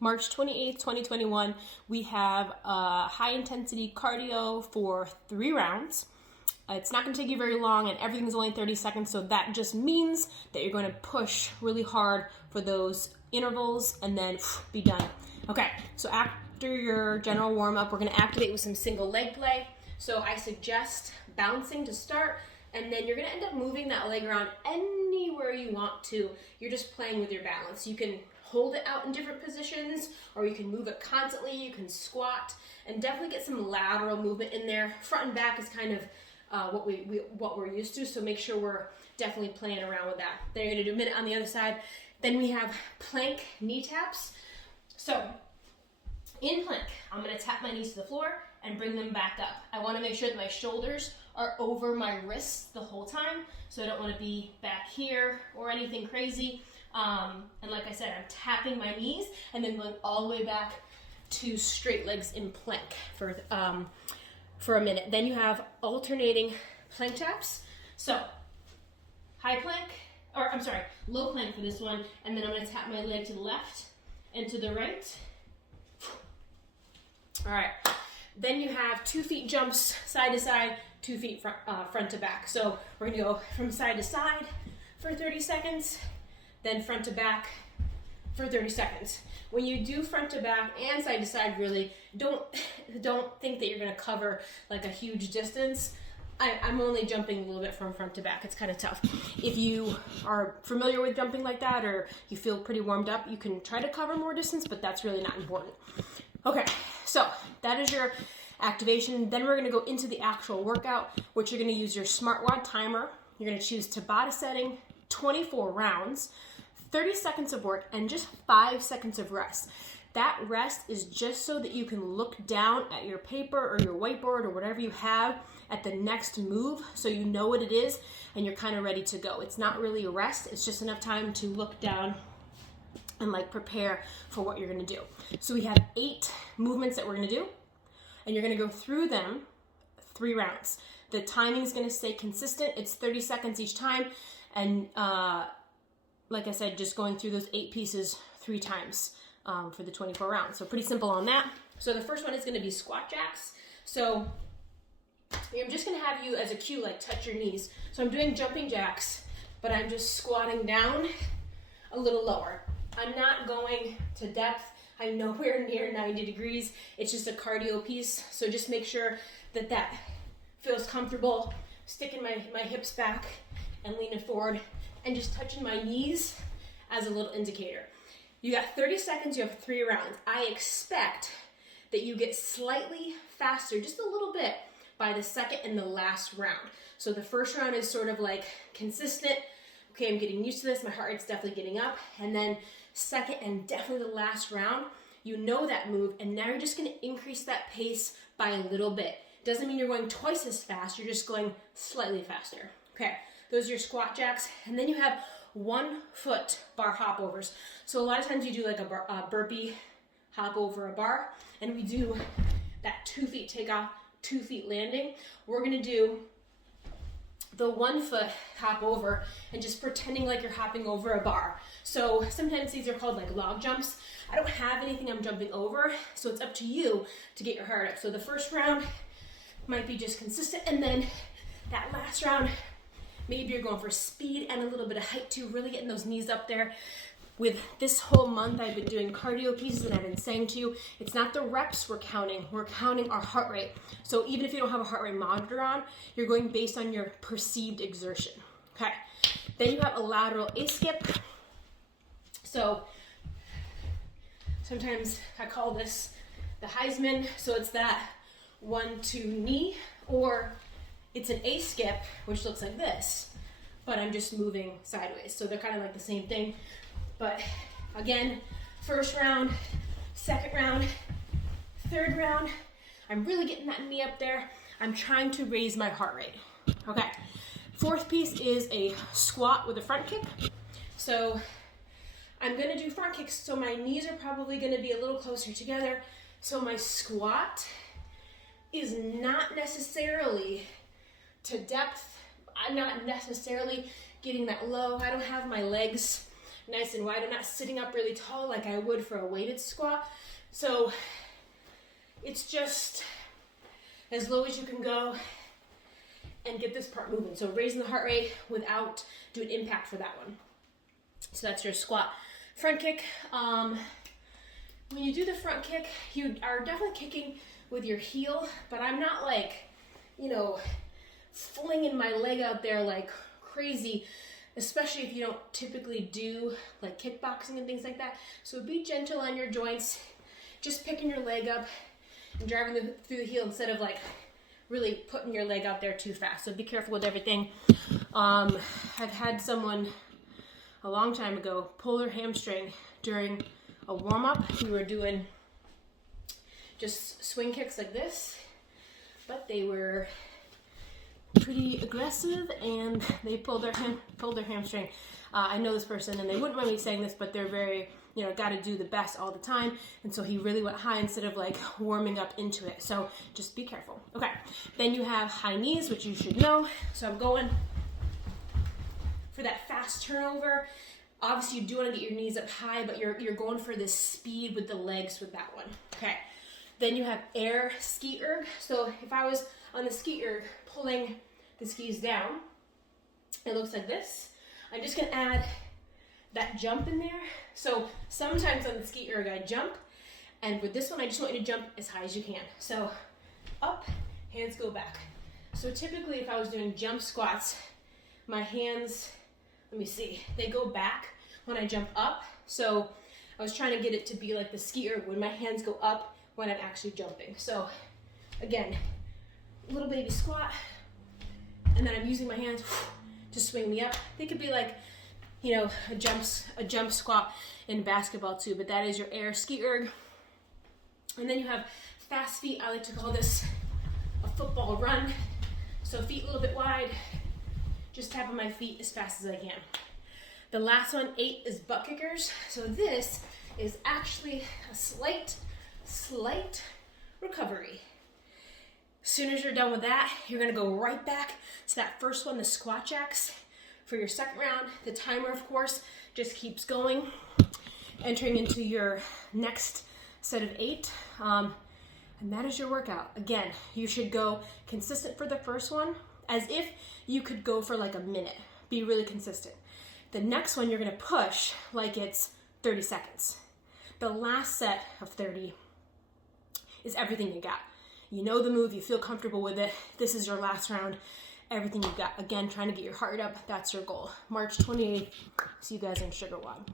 March 28th, 2021, we have a high intensity cardio for 3 rounds. It's not going to take you very long and everything's only 30 seconds, so that just means that you're going to push really hard for those intervals and then be done. Okay, so after your general warm-up, we're going to activate with some single leg play. So I suggest bouncing to start, and then you're going to end up moving that leg around anywhere you want to. You're just playing with your balance. You can hold it out in different positions, or you can move it constantly. You can squat and definitely get some lateral movement in there. Front and back is kind of what we're used to, so make sure we're definitely playing around with that. Then you're going to do a minute on the other side. Then we have plank knee taps. So in plank, I'm going to tap my knees to the floor and bring them back up. I want to make sure that my shoulders are over my wrists the whole time, so I don't want to be back here or anything crazy. And like I said, I'm tapping my knees and then going all the way back to straight legs in plank for a minute. Then you have alternating plank taps. So low plank for this one, and then I'm going to tap my leg to the left and to the right. All right. Then you have 2 feet jumps side to side, 2 feet front to back. So we're going to go from side to side for 30 seconds, then front to back for 30 seconds. When you do front to back and side to side, really don't think that you're going to cover like a huge distance. I'm only jumping a little bit from front to back. It's kind of tough. If you are familiar with jumping like that, or you feel pretty warmed up, you can try to cover more distance, but that's really not important. Okay, so that is your activation. Then we're going to go into the actual workout, which you're going to use your SmartWOD timer. You're going to choose Tabata setting, 24 rounds, 30 seconds of work, and just 5 seconds of rest. That rest is just so that you can look down at your paper or your whiteboard or whatever you have at the next move, so you know what it is and you're kind of ready to go. It's not really a rest, it's just enough time to look down and like prepare for what you're going to do. So we have 8 movements that we're going to do, and you're going to go through them 3 rounds. The timing is going to stay consistent. It's 30 seconds each time, and like I said, just going through those 8 pieces 3 times for the 24 rounds. So pretty simple on that. So the first one is going to be squat jacks. So I'm just going to have you as a cue, like touch your knees. So I'm doing jumping jacks, but I'm just squatting down a little lower. I'm not going to depth. I'm nowhere near 90 degrees. It's just a cardio piece. So just make sure that that feels comfortable. Sticking my hips back and leaning forward and just touching my knees as a little indicator. You got 30 seconds, you have 3 rounds. I expect that you get slightly faster, just a little bit, by the second and the last round. So the first round is sort of like consistent. Okay, I'm getting used to this. My heart rate's definitely getting up. And then second and definitely the last round, you know that move, and now you're just going to increase that pace by a little bit. Doesn't mean you're going twice as fast, you're just going slightly faster. Okay, those are your squat jacks. And then you have 1 foot bar hop overs. So a lot of times you do like a burpee hop over a bar, and we do that 2 feet takeoff, 2 feet landing. We're going to do the 1 foot hop over and just pretending like you're hopping over a bar. So sometimes these are called like log jumps. I don't have anything I'm jumping over, so it's up to you to get your heart up. So the first round might be just consistent, and then that last round, maybe you're going for speed and a little bit of height too, really getting those knees up there. With this whole month, I've been doing cardio pieces, and I've been saying to you, it's not the reps we're counting our heart rate. So even if you don't have a heart rate monitor on, you're going based on your perceived exertion. Okay, then you have a lateral A-skip. So sometimes I call this the Heisman. So it's that 1-2 knee, or it's an A-skip, which looks like this, but I'm just moving sideways. So they're kind of like the same thing. But again, first round, second round, third round, I'm really getting that knee up there. I'm trying to raise my heart rate. Okay, fourth piece is a squat with a front kick. So I'm gonna do front kicks, so my knees are probably gonna be a little closer together. So my squat is not necessarily to depth. I'm not necessarily getting that low. I don't have my legs nice and wide. I'm not sitting up really tall like I would for a weighted squat. So it's just as low as you can go and get this part moving. So raising the heart rate without doing impact for that one. So that's your squat front kick. When you do the front kick, you are definitely kicking with your heel, but I'm not like, you know, flinging my leg out there like crazy, especially if you don't typically do like kickboxing and things like that. So be gentle on your joints, just picking your leg up and driving through the heel instead of like really putting your leg out there too fast. So be careful with everything. I've had someone a long time ago pull their hamstring during a warm-up. We were doing just swing kicks like this, but they were pretty aggressive and they pulled their hamstring. I know this person and they wouldn't mind me saying this, but they're very, you know, got to do the best all the time. And so he really went high instead of like warming up into it. So just be careful. Okay. Then you have high knees, which you should know. So I'm going for that fast turnover. Obviously you do want to get your knees up high, but you're going for this speed with the legs with that one. Okay. Then you have air ski erg. So if I was on the ski erg pulling the skis down, it looks like this. I'm just gonna add that jump in there. So sometimes on the ski erg I jump, and with this one I just want you to jump as high as you can. So up, hands go back. So typically if I was doing jump squats, my hands, let me see, they go back when I jump up. So I was trying to get it to be like the ski erg when my hands go up when I'm actually jumping. So again, little baby squat, and then I'm using my hands to swing me up. They could be like, you know, a jump squat in basketball too, but that is your air ski erg. And then you have fast feet. I like to call this a football run. So feet a little bit wide, just tapping my feet as fast as I can. The last one, 8, is butt kickers. So this is actually a slight recovery. As soon as you're done with that, you're gonna go right back to that first one, the squat jacks, for your second round. The timer, of course, just keeps going, entering into your next set of 8. And that is your workout. Again, you should go consistent for the first one, as if you could go for like a minute. Be really consistent. The next one, you're gonna push like it's 30 seconds. The last set of 30 is everything you got. You know the move, you feel comfortable with it. This is your last round, everything you've got. Again, trying to get your heart up, that's your goal. March 28th, see you guys in Sugar WOD.